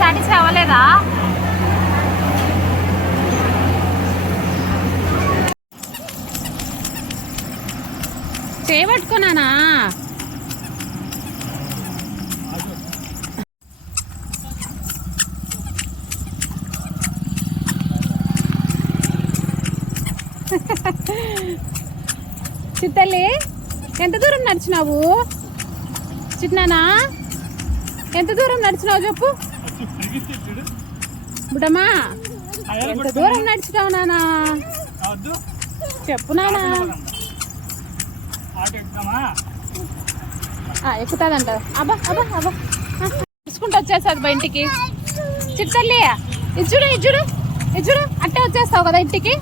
Satisfy అవ్వలేదా? చేయబట్టుకున్నానా? చిత్తల్లి ఎంత దూరం నడిచినావు? చిన్నానా ఎంత దూరం నడిచినావు చెప్పు. బుడమ్మా ఎంత దూరం నడిచినావు నానా చెప్పు నానా. ఎక్కుతాదంట. అబ్బా అబ్బా అబ్బా తీసుకుంటూ వచ్చేస్తుంది ఇంటికి. చిత్తల్లి ఇచ్చుడు ఇచ్చుడు ఇచ్చుడు అట్టే వచ్చేస్తావు కదా ఇంటికి.